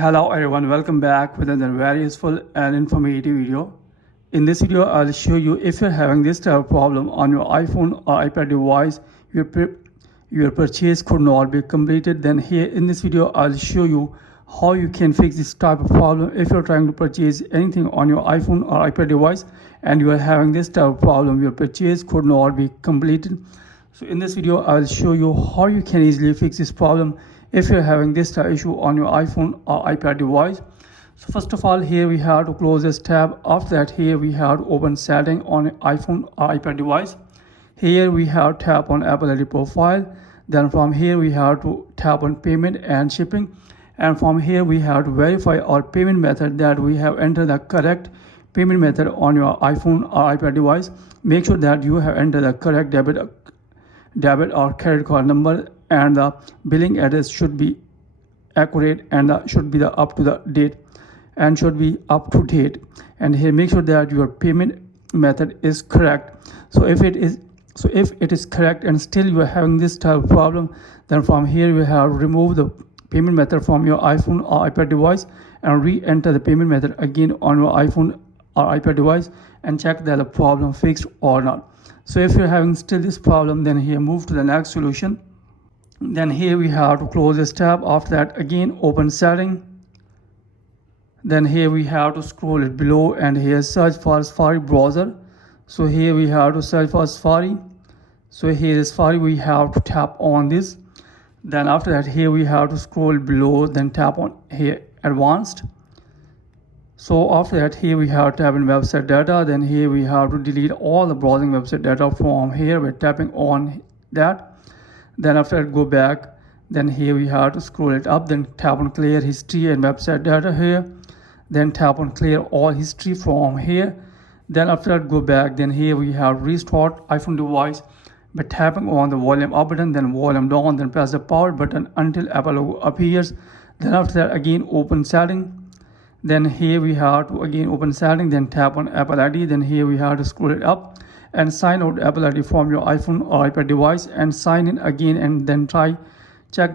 Hello everyone, welcome back with another very useful and informative video. In this video, I'll show you if you're having this type of problem on your iPhone or iPad device, your purchase could not be completed. Then here in this video, I'll show you how you can fix this type of problem if you're trying to purchase anything on your iPhone or iPad device and you are having this type of problem, your purchase could not be completed. So in this video, I'll show you how you can easily fix this problem if you're having this issue on your iPhone or iPad device. So first of all, here we have to close this tab. After that, here we have to open setting on iPhone or iPad device. Here we have to tap on Apple ID profile. Then from here we have to tap on payment and shipping. And from here we have to verify our payment method that we have entered the correct payment method on your iPhone or iPad device. Make sure that you have entered the correct debit or credit card number, and the billing address should be accurate and should be up to the date and should be up to date. And here make sure that your payment method is correct. So if it is correct and still you are having this type of problem, then from here you have to remove the payment method from your iPhone or iPad device and re-enter the payment method again on your iPhone or iPad device and check that the problem fixed or not. So if you're having still this problem, then here move to the next solution. Then here we have to close this tab. After that, again open setting. Then here we have to scroll it below and here search for Safari browser. So here we have to search for Safari. So here is Safari, we have to tap on this. Then after that, here we have to scroll below, then tap on here advanced. So after that, here we have to tap in website data. Then here we have to delete all the browsing website data from here by tapping on that. Then after that, go back. Then here we have to scroll it up. Then tap on clear history and website data here. Then tap on clear all history from here. Then after that, go back. Then here we have restart iPhone device by tapping on the volume up button, then volume down, then press the power button until Apple logo appears. Then after that, again open setting. Then here we have to again open setting, then tap on Apple ID. Then here we have to scroll it up and sign out Apple ID from your iPhone or iPad device and sign in again, and then check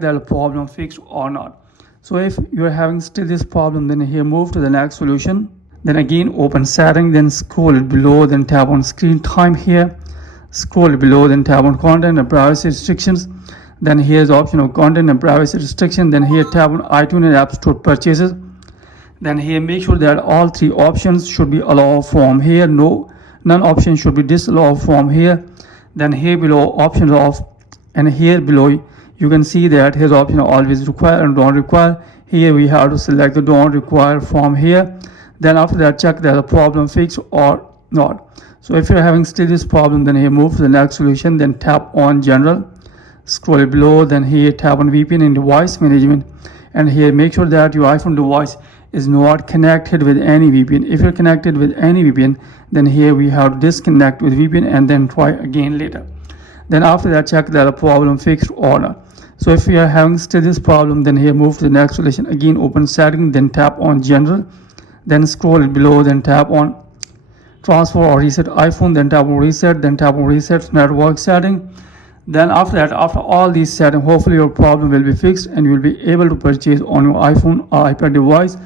that the problem fixed or not. So if you're having still this problem, then here move to the next solution. Then again open setting, then scroll it below, then tap on screen time here. Scroll below, then tap on content and privacy restrictions. Then here's the option of content and privacy restriction. Then here tap on iTunes and App Store purchases. Then here make sure that all three options should be allowed from here. None option should be disallowed from here. Then here below options off, and here below you can see that his option always require and don't require. Here we have to select the don't require from here. Then after that, check that the problem fixed or not. So if you're having still this problem, then here move to the next solution. Then tap on general, scroll below, then here tap on VPN and device management, and here make sure that your iPhone device is not connected with any VPN. If you're connected with any VPN, then here we have to disconnect with VPN and then try again later. Then after that, check that the problem fixed or not. So if you are having still this problem, then here move to the next solution. Again open setting, then tap on general, then scroll below, then tap on transfer or reset iPhone, then tap on reset, then tap on reset network setting. Then after that, after all these settings, hopefully your problem will be fixed and you will be able to purchase on your iPhone or iPad device.